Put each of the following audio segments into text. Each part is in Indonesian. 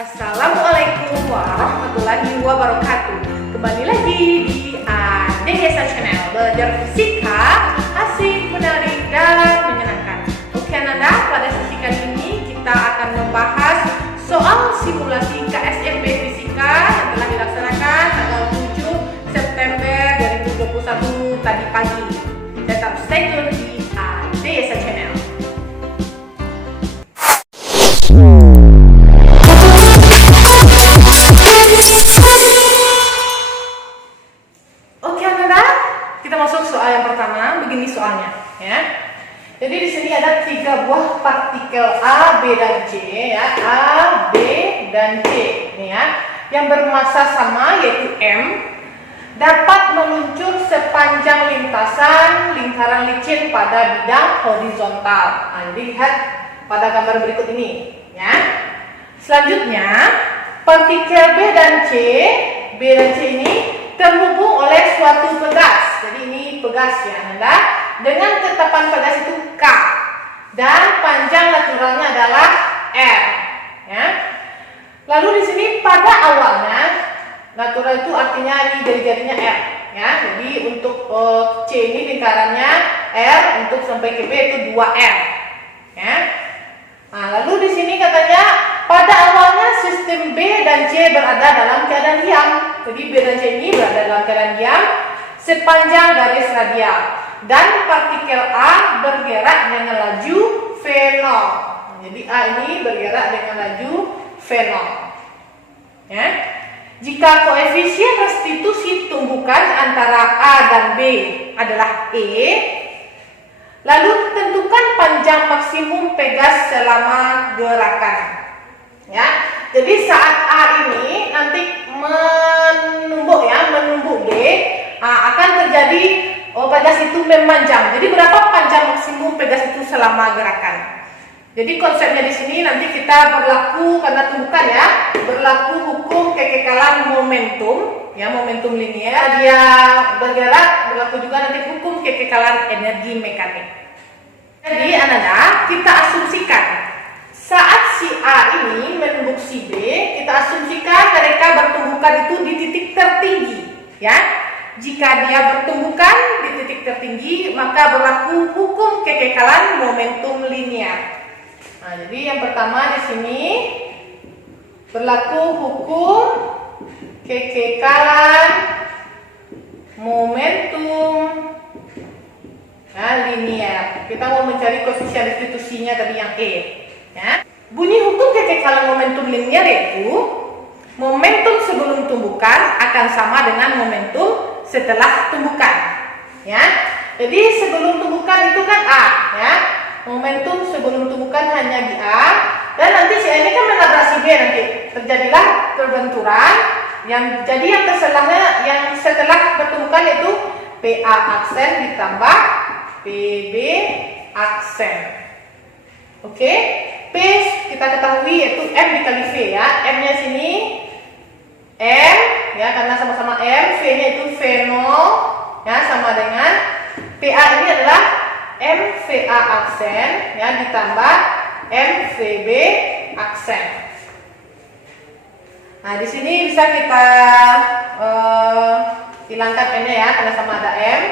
Assalamualaikum warahmatullahi wabarakatuh. Kembali lagi di Desa Channel, belajar fisika asik, menarik, dan menyenangkan. Oke Ananda, pada sesi kali ini kita akan membahas soal simulasi KSMB Fisika yang telah dilaksanakan tanggal 7 September 2021 tadi pagi. Tetap stay tune di Desa Channel. Begini soalnya, ya. Jadi di sini ada 3 buah partikel A, B, dan C, ya. A, B, dan C, nih ya. Yang bermassa sama yaitu M dapat meluncur sepanjang lintasan lingkaran licin pada bidang horizontal. Nah, jadi lihat pada gambar berikut ini, ya. Selanjutnya, partikel B dan C ini terhubung oleh suatu pegas. Jadi ini pegas ya Anda. Dengan ketetapan pegas itu K dan panjang naturalnya adalah R. Ya. Lalu di sini pada awalnya natural itu artinya ini jari-jarinya R. Ya. Jadi untuk C ini lingkarannya R, untuk sampai ke B itu 2R. Ya. Nah, lalu di sini katanya pada awalnya sistem B dan C berada dalam keadaan diam. Jadi B dan C ini berada dalam keadaan diam sepanjang garis radial dan partikel A bergerak dengan laju V0. Jadi A ini bergerak dengan laju V0. Ya. Jika koefisien restitusi tumbukan antara A dan B adalah E, lalu tentukan panjang maksimum pegas selama gerakan. Ya. Jadi saat A ini nanti menumbuk B, akan terjadi pegas itu memanjang. Jadi berapa panjang maksimum pegas itu selama gerakan? Jadi konsepnya di sini nanti kita berlaku karena tumbukan ya, berlaku hukum kekekalan momentum, ya, momentum linear. Dia bergerak, berlaku juga nanti hukum kekekalan energi mekanik. Jadi Ananda, kita asumsikan saat si A ini menumbuk si B, kita asumsikan mereka bertumbukan itu di titik tertinggi, ya. Jika dia bertumbukan di titik tertinggi, maka berlaku hukum kekekalan momentum linear. Nah, jadi yang pertama di sini berlaku hukum kekekalan momentum linear. Kita mau mencari koefisien restitusinya tadi yang E. Ya. Bunyi hukum kekekalan momentum linear yaitu momentum sebelum tumbukan akan sama dengan momentum setelah tumbukan. Ya. Jadi sebelum tumbukan itu kan A, ya. Momentum sebelum tumbukan hanya di A, dan nanti si A ini kan menabrak si B, nanti terjadilah perbenturan yang jadi yang terselahnya yang setelah bertumbukan itu PA aksen ditambah PB aksen. Oke. P kita ketahui yaitu M dikali V ya. M-nya sini M ya, karena sama-sama M, V-nya itu V0 ya, sama dengan PA ini adalah MVA aksen ya ditambah MVB aksen. Nah, di sini bisa kita hilangkan M-nya ya, karena sama ada M.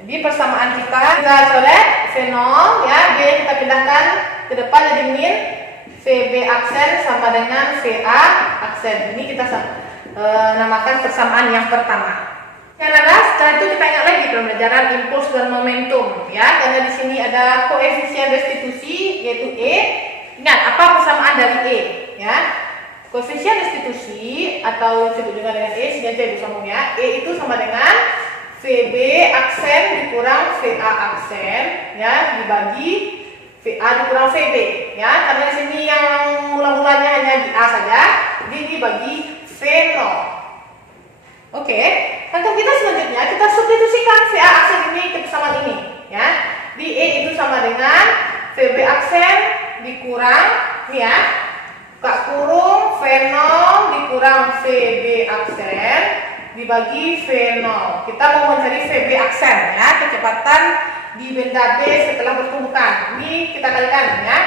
Jadi persamaan kita coret V0 ya, B kita pindahkan ke depan jadi min, VB aksen sama dengan VA aksen. Ini kita namakan persamaan yang pertama. Setelah itu kita ingat lagi pembelajaran impuls dan momentum ya, karena di sini ada koefisien restitusi yaitu E. Ingat apa persamaan dari E ya? Koefisien restitusi atau disebut juga dengan E, sini aja Ibu sambung ya. E itu sama dengan VB aksen dikurang VA aksen ya dibagi VA dikurang VB ya, karena di sini yang mula-mulanya hanya di A saja, jadi dibagi V0. Oke, untuk kita selanjutnya kita substitusikan VA aksen ini ke persamaan ini ya. Di E itu sama dengan VB aksen dikurang ini ya, buka kurung V0 dikurang VB aksen dibagi V0. Kita mau mencari VB aksen ya, kecepatan di benda B setelah bertumbukan. Ini kita kalikan ya.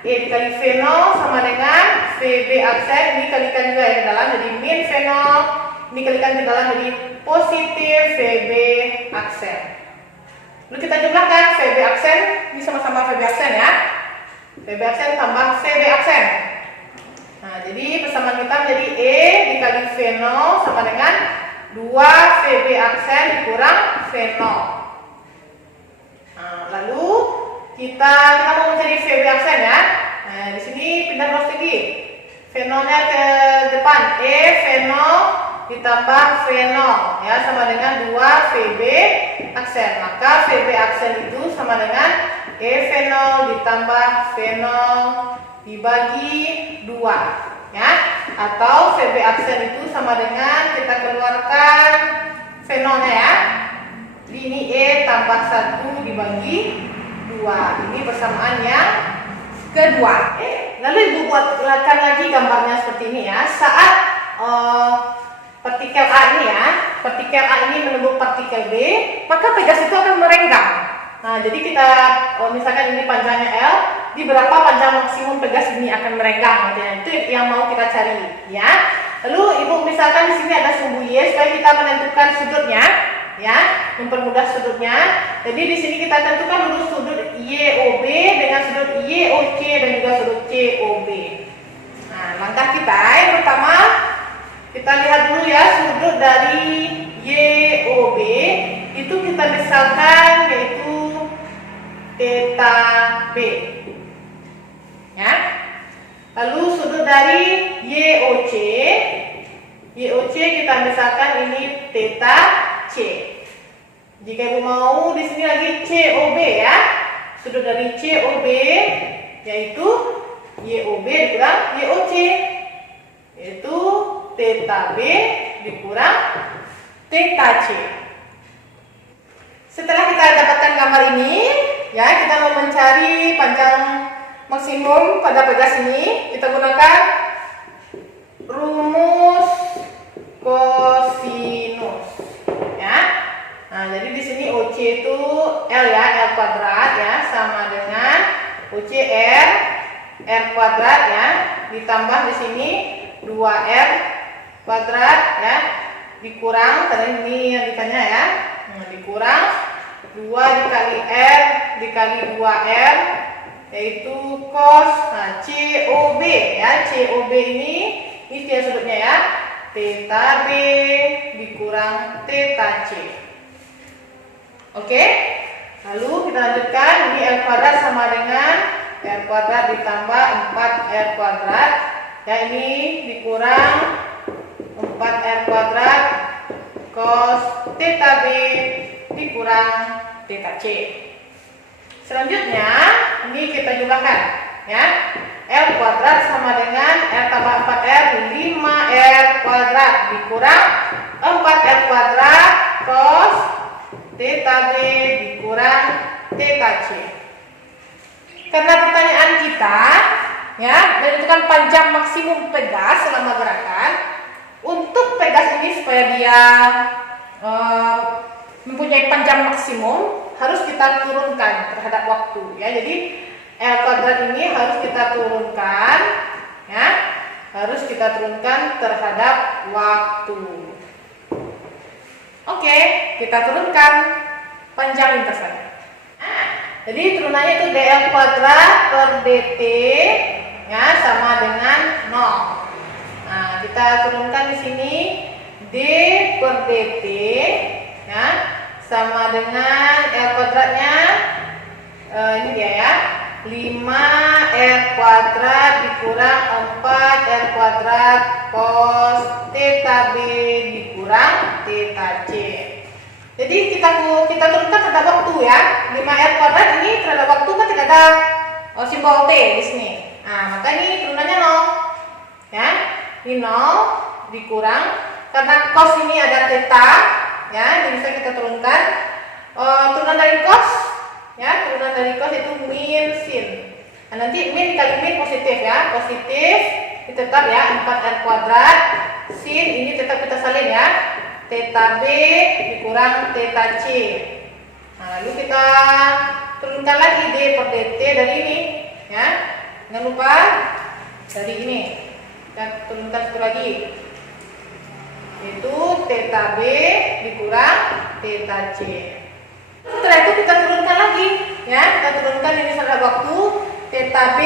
E dikali V0 sama dengan VB aksen, ini kalikan juga ya ke dalam, jadi min V0, ini kalikan ke dalam jadi positif VB aksen. Lalu kita jumlahkan VB aksen, ini sama-sama VB aksen ya. VB aksen tambah VB aksen. Nah, jadi persamaan kita menjadi E dikali V0 sama dengan 2 VB aksen dikurang V0. Nah, lalu kita mau mencari VB aksen ya. Nah, di sini pindah ruas lagi. V0-nya ke depan, E V0 ditambah V0 ya sama dengan 2 VB aksen. Maka VB aksen itu sama dengan E V0 ditambah V0 dibagi 2 ya, atau VB aksen itu sama dengan kita keluarkan V0-nya ya. Jadi ini E tambah 1 dibagi 2. Ini persamaan yang kedua. Lalu Ibu buatkan lagi gambarnya seperti ini ya. Saat partikel A ini ya, partikel A ini menembus partikel B, maka pegas itu akan merenggang. Nah, jadi kita misalkan ini panjangnya L, di berapa panjang maksimum pegas ini akan merenggang, gitu ya. Itu yang mau kita cari, ya. Lalu Ibu misalkan di sini ada sumbu Y, supaya kita menentukan sudutnya, ya, mempermudah sudutnya. Jadi di sini kita tentukan dulu sudut YOB dengan sudut YOC dan juga sudut COB. Nah, langkah kita yang pertama kita lihat dulu ya sudut dari YOB itu kita misalkan yaitu theta B. Ya. Lalu sudut dari YOC kita misalkan ini theta C. Jika Ibu mau di sini lagi COB ya. Sudut dari COB yaitu YOB dikurang YOC yaitu theta B dikurang theta C. Setelah kita dapatkan gambar ini, ya kita mau mencari panjang maksimum pada pegas ini, kita gunakan rumus kosinus, ya. Nah, jadi di sini OC itu L ya, L kuadrat ya, sama dengan OC R kuadrat ya, ditambah di sini 2R kuadrat ya, dikurang karena ini yang ditanya ya. Nah, dikurang 2 dikali R dikali 2R yaitu cos COB ya. COB ini dia sudutnya ya, theta B dikurang theta C. Oke, lalu kita lanjutkan, ini R kuadrat sama dengan R kuadrat ditambah 4R kuadrat ya, ini dikurang 4R kuadrat cos theta B dikurang theta C. Selanjutnya ini kita jumlahkan ya. R kuadrat sama dengan R tambah 4R 5R kuadrat dikurang 4R kuadrat cos theta B dikurang theta C. Karena pertanyaan kita ya menentukan panjang maksimum pegas selama gerakan, untuk pegas ini supaya dia mempunyai panjang maksimum harus kita turunkan terhadap waktu ya. Jadi L kuadrat ini harus kita turunkan ya, harus kita turunkan terhadap waktu. Oke, kita turunkan panjang lintasannya. Jadi turunannya itu dl kuadrat per dt ya sama dengan 0. Nah, kita turunkan di sini d per dt ya sama dengan L kuadratnya ini dia ya, 5R kuadrat dikurang 4R kuadrat cos theta B dikurang theta C. Jadi kita turunkan terhadap waktu ya. 5R kuadrat ini terhadap waktu kan tidak ada simbol T di sini. Nah, maka ini turunannya 0. Ya. Ini 0 dikurang karena cos ini ada theta ya, jadi bisa kita turunkan turunan dari cos ya, turunan dari cos itu min sin. Nah, nanti min dikali min positif ya, positif ini tetap ya 4R kuadrat sin ini tetap kita salin ya, theta B dikurang theta C. Nah, lalu kita turunkan lagi d per dt dari ini ya, Jangan lupa dari ini kita turunkan satu lagi, yaitu theta B dikurang theta C. Setelah itu kita turunkan lagi, ya, kita turunkan ini pada waktu theta B,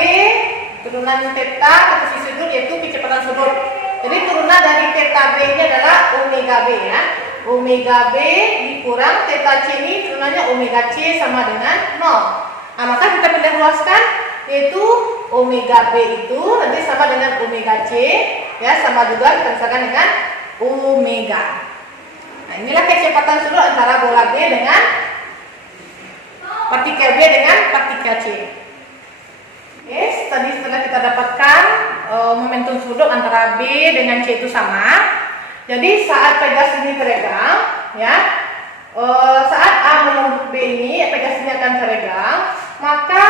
turunan theta ke posisi sudut yaitu kecepatan sudut. Jadi turunan dari theta B ini adalah omega B, ya. Omega B dikurang theta C ini turunannya omega C sama dengan 0. Nah, maka kita pindah luaskan, yaitu omega B itu nanti sama dengan omega C, ya, sama juga kita misalkan dengan omega. Nah, inilah kecepatan sudut antara bola B dengan partikel B dengan partikel C. Oke, tadi setelah kita dapatkan momentum sudut antara B dengan C itu sama. Jadi saat Pegas ini teregang, ya, saat A menembus B ini, Pegas ini akan teregang, maka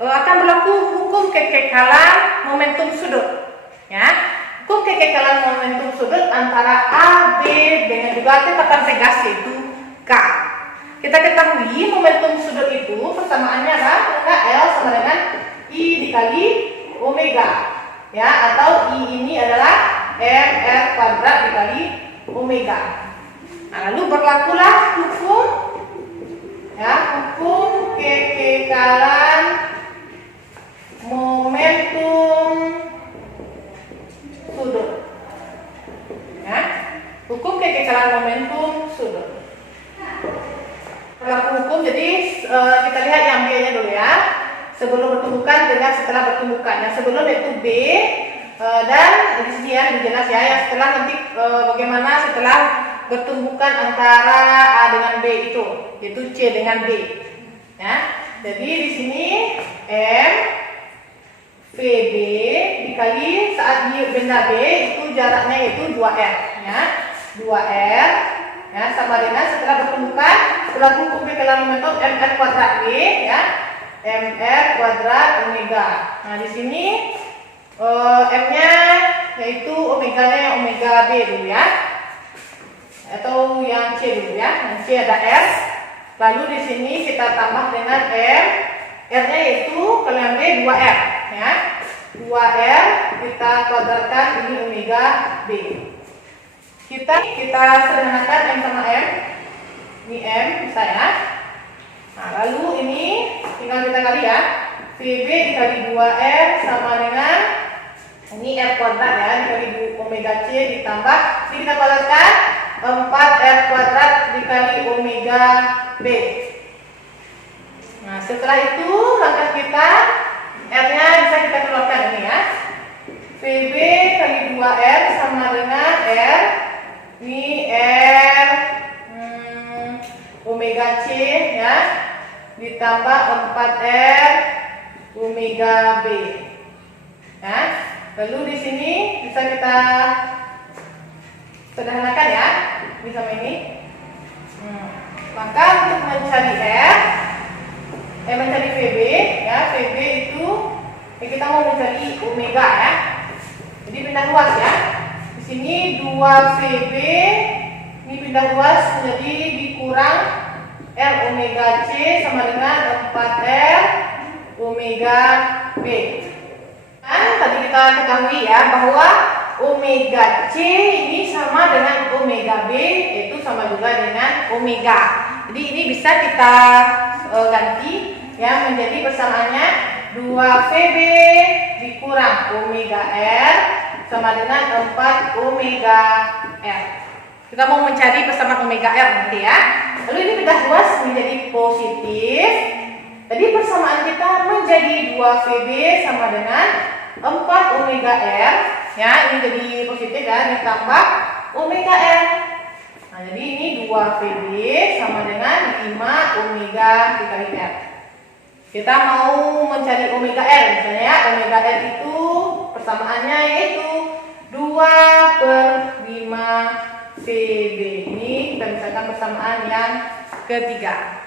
akan berlaku hukum kekekalan momentum sudut, ya. Hukum kekekalan momentum sudut antara A, B dengan juga tetapan Pegas yaitu K. Kita ketahui momentum sudut itu persamaannya adalah L sama dengan I dikali omega, ya, atau I ini adalah mR kuadrat dikali omega. Nah, lalu berlakulah hukum, ya, hukum kekekalan momentum sudut, ya, hukum kekekalan momentum sudut. Berlaku hukum, jadi kita lihat yang B-nya dulu, ya, sebelum bertumbukan dengan setelah bertumbukan. Yang sebelum yaitu B, dan di sini ya lebih jelas, ya, yang setelah nanti bagaimana setelah bertumbukan antara A dengan B itu, yaitu C dengan B, ya. Jadi di sini M VB dikali saat di benda B itu jaraknya yaitu 2R, ya, 2R, ya, sama dengan setelah bertumbukan berlaku hukum kekekalan momentum mR kuadrat B, ya, mR kuadrat omega. Nah, di sini M-nya yaitu omega-nya yang omega B dulu, ya, atau yang C dulu, ya. Yang C ada R. Lalu di sini kita tambah dengan M. R-nya yaitu kalau yang B 2R, ya. 2R kita kuadratkan ini omega B. Kita sederhanakan M sama M. Ini M bisa, ya. Nah, lalu ini tinggal kita kali, ya. VB dikali 2R sama dengan ini R kuadrat, ya, dikali omega C ditambah ini kita kuadratkan 4R kuadrat dikali omega B. Nah, setelah itu langkah kita R-nya bisa kita keluarkan ini, ya. VB kali 2R sama dengan R ini R omega C, ya, ditambah 4R omega B, ya. Lalu di sini bisa kita sederhanakan, ya, ini sama ini. Maka untuk mencari R, mencari VB, ya, VB itu kita mau mencari omega, ya. Jadi pindah luas, ya. Di sini 2 VB ini pindah luas menjadi dikurang R omega C sama dengan 4R omega B. Dan tadi kita ketahui, ya, bahwa omega C ini sama dengan omega B, yaitu sama juga dengan omega. Jadi ini bisa kita ganti, ya, menjadi persamaannya 2 VB dikurang omega R sama dengan 4 omega R. Kita mau mencari persamaan omega R nanti, ya. Lalu ini pindah luas menjadi positif. Jadi persamaan kita menjadi 2 VB sama dengan 4 omega R, ya, ini jadi positif, ya, ditambah omega R. Nah, jadi ini 2 VB sama dengan 5 omega dikali R. Kita mau mencari omega R, misalnya, ya, omega R itu persamaannya yaitu 2/5 VB. Ini kita misalkan persamaan yang ketiga.